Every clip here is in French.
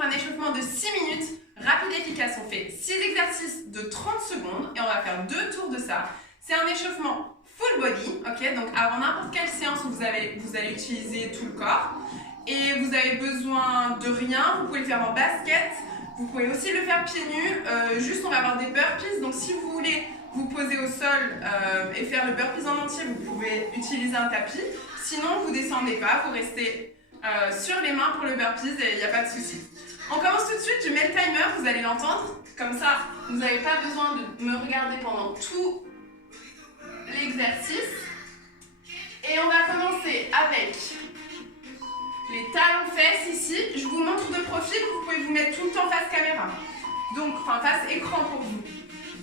pour un échauffement de 6 minutes, rapide et efficace. On fait 6 exercices de 30 secondes et on va faire 2 tours de ça. C'est un échauffement full body, ok? Donc avant n'importe quelle séance, vous allez utiliser tout le corps. Et vous avez besoin de rien, vous pouvez le faire en basket, vous pouvez aussi le faire pieds nus, juste on va avoir des burpees, donc si vous voulez vous poser au sol et faire le burpees en entier, vous pouvez utiliser un tapis, sinon vous descendez pas, vous restez sur les mains pour le burpees et il n'y a pas de souci. On commence tout de suite, je mets le timer, vous allez l'entendre, comme ça vous n'avez pas besoin de me regarder pendant tout l'exercice. Et on va commencer avec les talons-fesses ici. Je vous montre de profil, vous pouvez vous mettre tout le temps face caméra. Donc, enfin face écran pour vous.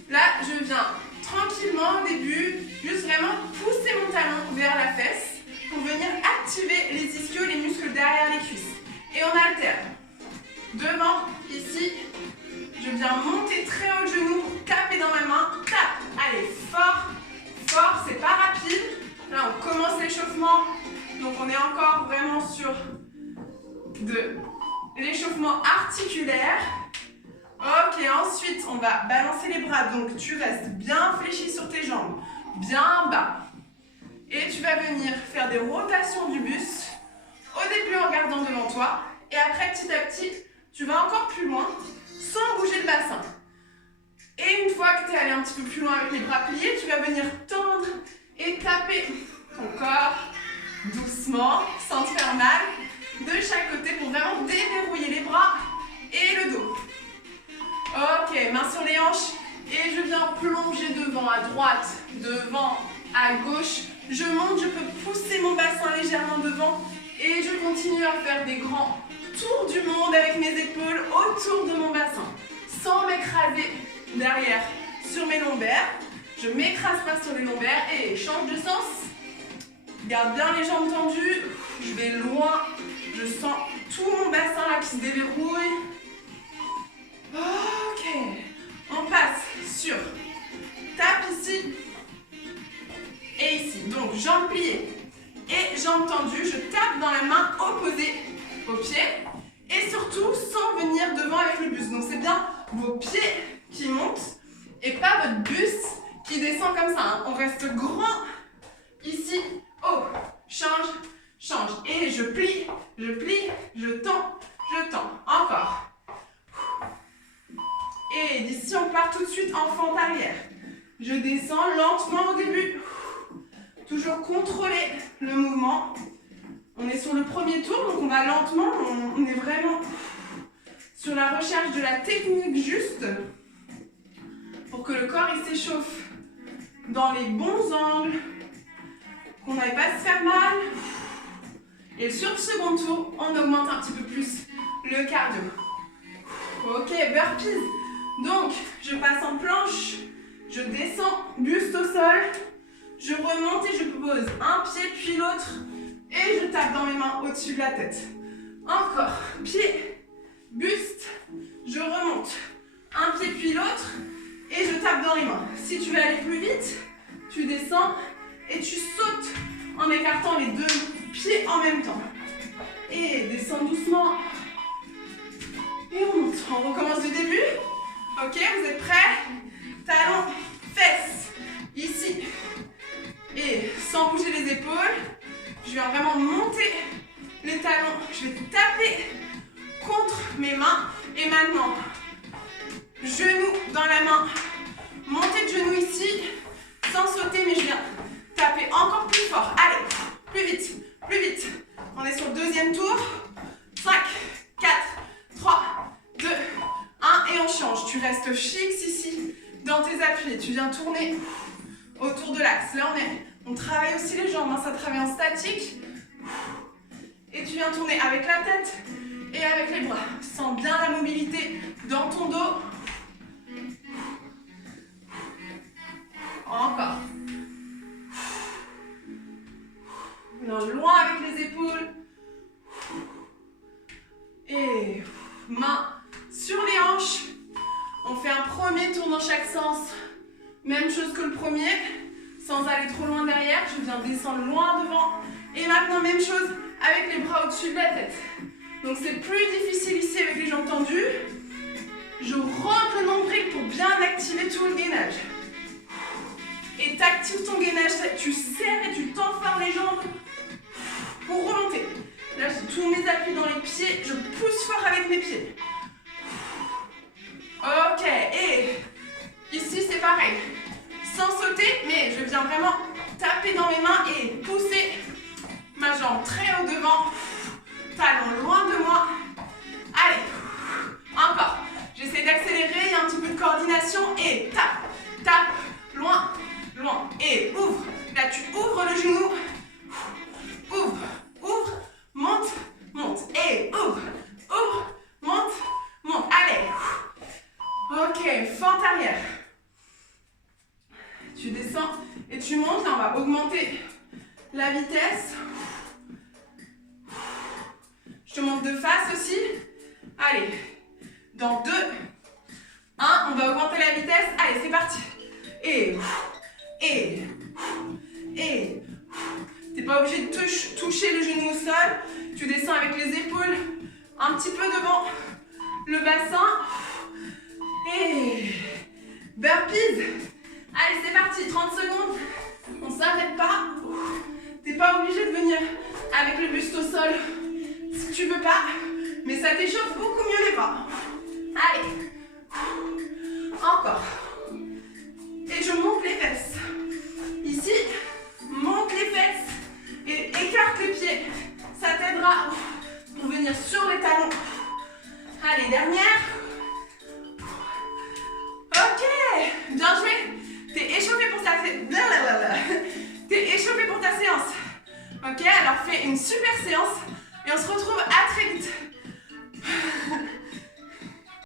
Là, je viens tranquillement au début, juste vraiment pousser mon talon vers la fesse pour venir activer les ischios, les muscles derrière les cuisses. Et on alterne. Devant, ici, je viens monter très haut le genou pour taper dans ma main. Tape. Allez, fort, fort, c'est pas rapide. Là, on commence l'échauffement. Donc, on est encore vraiment sur de l'échauffement articulaire. Ok, ensuite, on va balancer les bras. Donc, tu restes bien fléchi sur tes jambes, bien bas. Et tu vas venir faire des rotations du buste. Au début, en regardant devant toi. Et après, petit à petit, tu vas encore plus loin sans bouger le bassin. Et une fois que tu es allé un petit peu plus loin avec les bras pliés, tu vas venir tendre et taper ton corps doucement, sans te faire mal, de chaque côté pour vraiment déverrouiller les bras et le dos. Ok, main sur les hanches et je viens plonger devant à droite, devant à gauche. Je monte, je peux pousser mon bassin légèrement devant et je continue à faire des grands tours du monde avec mes épaules autour de mon bassin, sans m'écraser derrière sur mes lombaires. Je m'écrase pas sur les lombaires et change de sens. Garde bien les jambes tendues. Je vais loin. Je sens tout mon bassin là qui se déverrouille. Ok. On passe sur tape ici et ici. Donc jambes pliées et jambes tendues. Je tape dans la main opposée au pied et surtout sans venir devant avec le buste. Donc c'est bien vos pieds qui montent et pas votre buste qui descend comme ça. Hein. On reste grand ici. Oh, change, change. Et je plie, je tends, je tends. Encore. Et d'ici, on part tout de suite en fente arrière. Je descends lentement au début. Toujours contrôler le mouvement. On est sur le premier tour, donc on va lentement. On est vraiment sur la recherche de la technique juste pour que le corps il s'échauffe dans les bons angles. Qu'on n'aille pas se faire mal. Et sur le second tour, on augmente un petit peu plus le cardio. Ok, burpees. Donc, je passe en planche, je descends, buste au sol, je remonte et je pose un pied puis l'autre et je tape dans mes mains au-dessus de la tête. Encore, pied, buste, je remonte, un pied puis l'autre et je tape dans les mains. Si tu veux aller plus vite, tu descends et tu sautes en écartant les deux pieds en même temps. Et descends doucement. Et on monte. On recommence du début. Ok, vous êtes prêts? Talons, fesses, ici. Et sans bouger les épaules, je viens vraiment monter les talons. Je vais taper contre mes mains. Et maintenant, genou dans la main. Montée de genou ici, sans sauter, mais je viens taper encore plus fort. Allez, plus vite, plus vite. On est sur le deuxième tour. 5, 4, 3, 2, 1 et on change. Tu restes fixe ici dans tes appuis. Tu viens tourner autour de l'axe. Là, on travaille aussi les jambes. Hein, ça travaille en statique. Et tu viens tourner avec la tête et avec les bras. Sens bien la mobilité dans ton dos. Encore. Loin avec les épaules. Et main sur les hanches. On fait un premier tour dans chaque sens. Même chose que le premier. Sans aller trop loin derrière. Je viens descendre loin devant. Et maintenant, même chose avec les bras au-dessus de la tête. Donc c'est plus difficile ici avec les jambes tendues. Je rentre le nombril pour bien activer tout le gainage. Et tu actives ton gainage, tu serres et tu tends fort les jambes pour remonter. Là, j'ai tous mes appuis dans les pieds, je pousse fort avec mes pieds. Ok, et ici c'est pareil. Sans sauter, mais je viens vraiment taper dans mes mains et pousser ma jambe très haut devant. Talon loin de moi. Allez, encore. J'essaie d'accélérer, il y a un petit peu de coordination et tape, tape, loin, loin. Et ouvre. Là, tu ouvres le genou. Ouvre, ouvre, monte, monte. Et ouvre, ouvre, monte, monte. Allez. Ok, fente arrière. Tu descends et tu montes. Là, on va augmenter la vitesse. Je te montre de face aussi. Allez. Dans 2, 1, on va augmenter la vitesse. Allez, c'est parti. Et. T'es pas obligé de toucher le genou au sol. Tu descends avec les épaules un petit peu devant le bassin. Et. Burpees. Allez, c'est parti. 30 secondes. On s'arrête pas. T'es pas obligé de venir avec le buste au sol si tu veux pas. Mais ça t'échauffe beaucoup mieux les bras. Allez. Encore. Et je monte les fesses. Ici, monte les fesses et écarte les pieds. Ça t'aidera pour venir sur les talons. Allez, dernière. Ok. Bien joué. T'es échauffé pour ta séance. Ok, alors fais une super séance et on se retrouve à très vite.